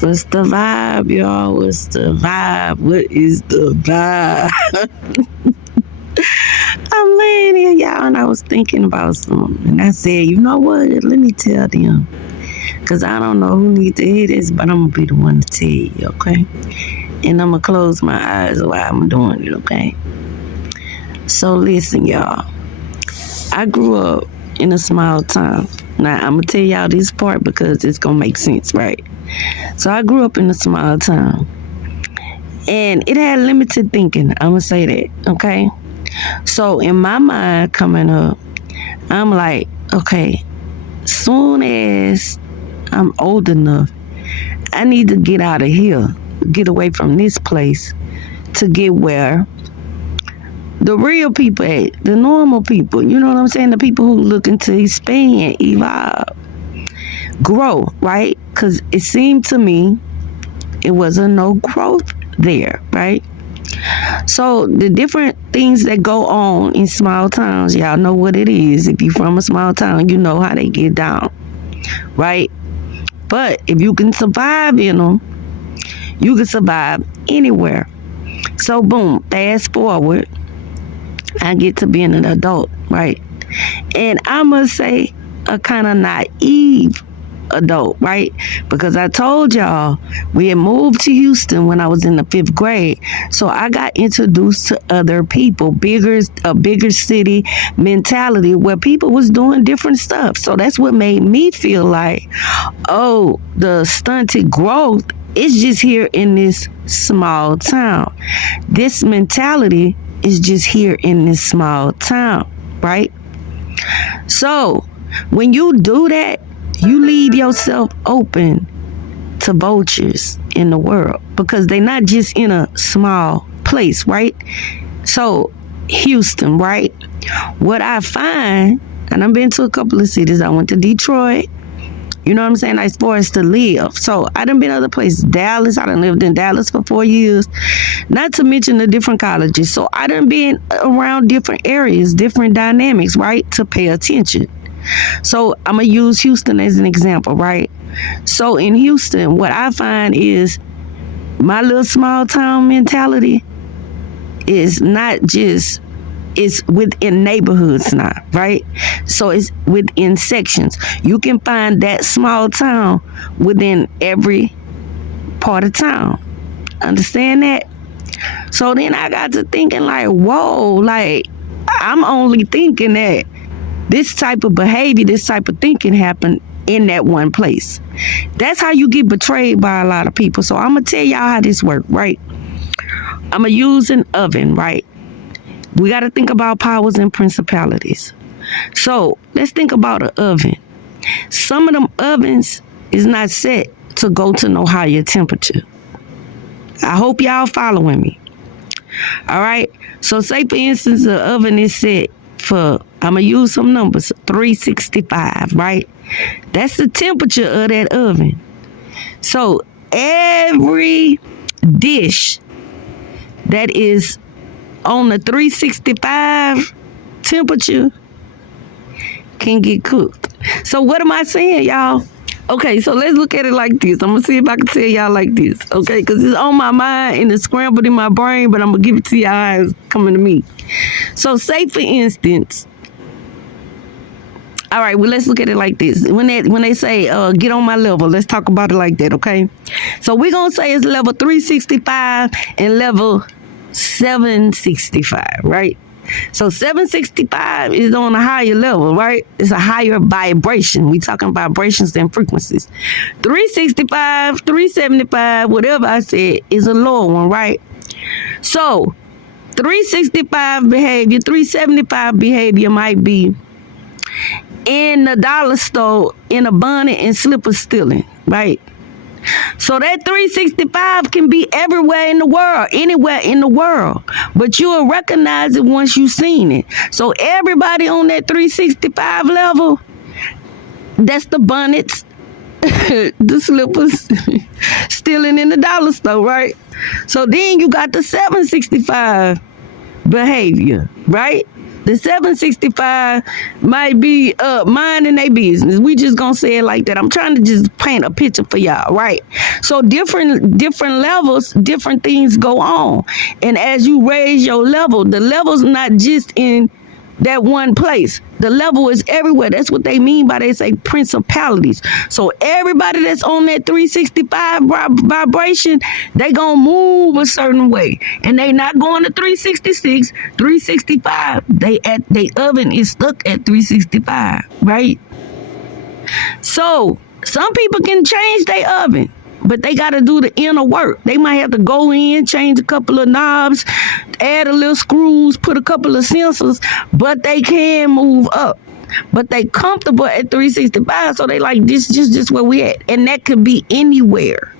What's the vibe, y'all? What's the vibe? What is the vibe? I'm laying here, y'all, and I was thinking about something. And I said, you know what? Let me tell them. Because I don't know who needs to hear this, but I'm going to be the one to tell you, okay? And I'm going to close my eyes while I'm doing it, okay? So listen, y'all. I grew up in a small town. Now, I'm going to tell y'all this part because it's going to make sense, right? So I grew up in a small town. And it had limited thinking. I'm going to say that, okay? So in my mind coming up, I'm like, okay, soon as I'm old enough, I need to get out of here, get away from this place to get where the real people at, the normal people, you know what I'm saying? The people who looking to expand, evolve, grow, right? Because it seemed to me it wasn't no growth there, right? So the different things that go on in small towns, y'all know what it is. If you're from a small town, you know how they get down, right? But if you can survive in them, you can survive anywhere. So boom, fast forward, I get to being an adult, right? And I must say, a kind of naive adult, right? Because I told y'all we had moved to Houston when I was in the 5th grade. So I got introduced to other people, a bigger city mentality where people was doing different stuff. So that's what made me feel like, oh, the stunted growth is just here in this small town. This mentality is just here in this small town, right? So when you do that, you leave yourself open to vultures in the world because they're not just in a small place, right? So Houston, right? What I find, and I've been to a couple of cities. I went to Detroit. You know what I'm saying? As far as to live. So I done been other places. Dallas. I done lived in Dallas for 4 years. Not to mention the different colleges. So I done been around different areas, different dynamics, right? To pay attention. So I'm going to use Houston as an example, right? So in Houston, what I find is my little small town mentality is not just, it's within neighborhoods now, right? So it's within sections. You can find that small town within every part of town. Understand that? So then I got to thinking like, whoa, like I'm only thinking that this type of behavior, this type of thinking happened in that one place. That's how you get betrayed by a lot of people. So I'm going to tell y'all how this works, right? I'm going to use an oven, right? We got to think about powers and principalities. So let's think about an oven. Some of them ovens is not set to go to no higher temperature. I hope y'all following me. All right. So say for instance, the oven is set for, I'm going to use some numbers, 365, right? That's the temperature of that oven. So every dish that is on the 365 temperature can get cooked. So what am I saying, y'all? Okay, so let's look at it like this. I'm going to see if I can tell y'all like this, okay? Because it's on my mind and it's scrambled in my brain, but I'm going to give it to y'all as coming to me. So say, for instance, all right, well, let's look at it like this. When they say, get on my level, let's talk about it like that, okay? So we're going to say it's level 365 and level 765, right? So 765 is on a higher level, right? It's a higher vibration. We talking vibrations and frequencies. 365, 375, whatever I said, is a lower one, right? So 365 behavior, 375 behavior might be in the dollar store in a bonnet and slippers stealing, right? So that 365 can be everywhere in the world, anywhere in the world. But you'll recognize it once you've seen it. So everybody on that 365 level, that's the bonnets, the slippers, stealing in the dollar store, right? So then you got the 765 behavior, right? The 765 might be minding their business. We just gonna say it like that. I'm trying to just paint a picture for y'all, right? So different levels, different things go on. And as you raise your level, the level's not just in that one place. The level is everywhere. That's what they mean by they say principalities. So everybody that's on that 365 vibration, they gonna move a certain way, and they not going to 366, 365. They oven is stuck at 365, right? So some people can change their oven, but they got to do the inner work. They might have to go in, change a couple of knobs, add a little screws, put a couple of sensors, but they can move up. But they comfortable at 365, so they like this just where we at. And that could be anywhere.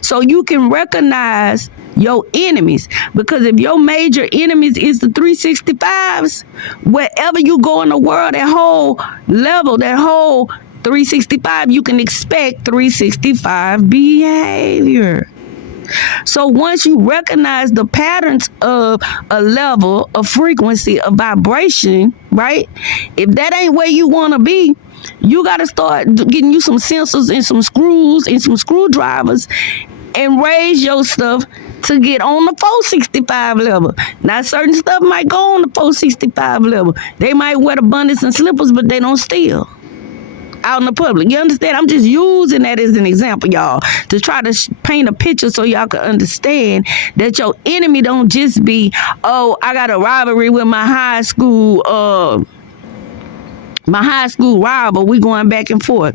So you can recognize your enemies, because if your major enemies is the 365s, wherever you go in the world, that whole level, that whole 365, you can expect 365 behavior. So once you recognize the patterns of a level, a frequency, a vibration, right? If that ain't where you want to be, you got to start getting you some sensors and some screws and some screwdrivers and raise your stuff to get on the 465 level. Now, certain stuff might go on the 465 level. They might wear the bundles and slippers, but they don't steal out in the public. You understand? I'm just using that as an example, y'all, to try to paint a picture so y'all can understand that your enemy don't just be, oh, I got a rivalry with my high school rival. We going back and forth.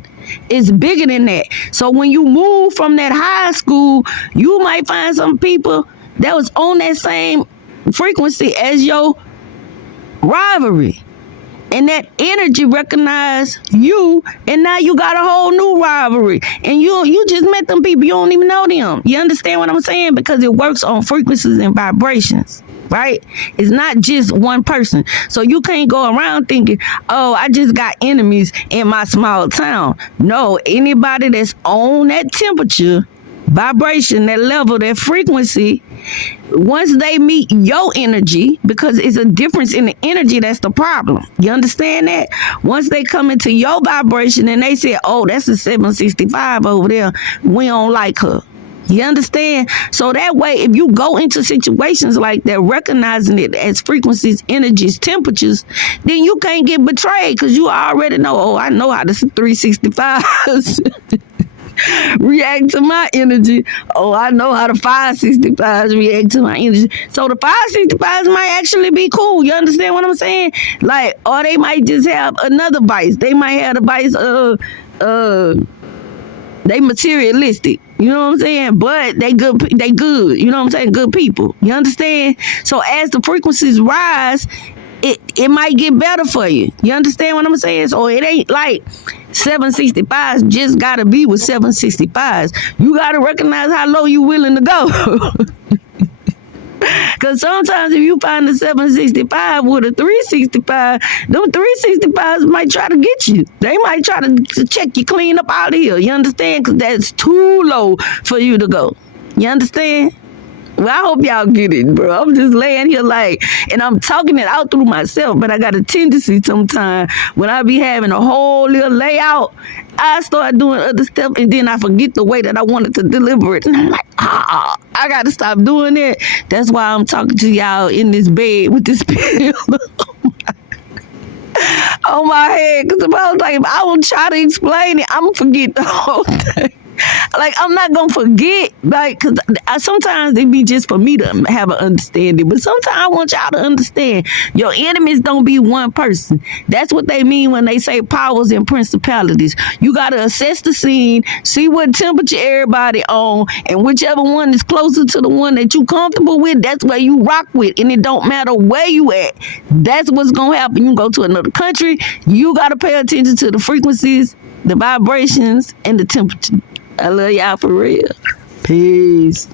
It's bigger than that. So when you move from that high school, you might find some people that was on that same frequency as your rivalry. And that energy recognize you, and now you got a whole new rivalry. And you just met them people, you don't even know them. You understand what I'm saying? Because it works on frequencies and vibrations, right? It's not just one person. So you can't go around thinking, oh, I just got enemies in my small town. No, anybody that's on that temperature, vibration, that level, that frequency, once they meet your energy, because it's a difference in the energy, that's the problem. You understand that? Once they come into your vibration and they say, oh, that's a 765 over there, we don't like her. You understand? So that way, if you go into situations like that, recognizing it as frequencies, energies, temperatures, then you can't get betrayed, because you already know, oh, I know how the 365s react to my energy. Oh, I know how the 565s react to my energy. So the 565s might actually be cool. You understand what I'm saying? Like, or they might just have another vice. They might have the vice of they materialistic. You know what I'm saying? But they good. You know what I'm saying? Good people. You understand? So as the frequencies rise, it might get better for you. You understand what I'm saying? So it ain't like 765s just gotta be with 765s. You gotta recognize how low you willing to go. Because sometimes if you find a 765 with a 365, them 365s might try to get you. They might try to check you clean up out of here. You understand? Because that's too low for you to go. You understand? Well, I hope y'all get it, bro. I'm just laying here like, and I'm talking it out through myself, but I got a tendency sometimes when I be having a whole little layout, I start doing other stuff, and then I forget the way that I wanted to deliver it. And I'm like, I got to stop doing it. That's why I'm talking to y'all in this bed with this pill on my head. Because if I was like, if I will try to explain it, I'm going to forget the whole thing. Like, I'm not going to forget, like, because sometimes it be just for me to have an understanding. But sometimes I want y'all to understand, your enemies don't be one person. That's what they mean when they say powers and principalities. You got to assess the scene, see what temperature everybody on, and whichever one is closer to the one that you comfortable with, that's where you rock with. And it don't matter where you at. That's what's going to happen. You go to another country, you got to pay attention to the frequencies, the vibrations, and the temperature. I love y'all for real. Peace.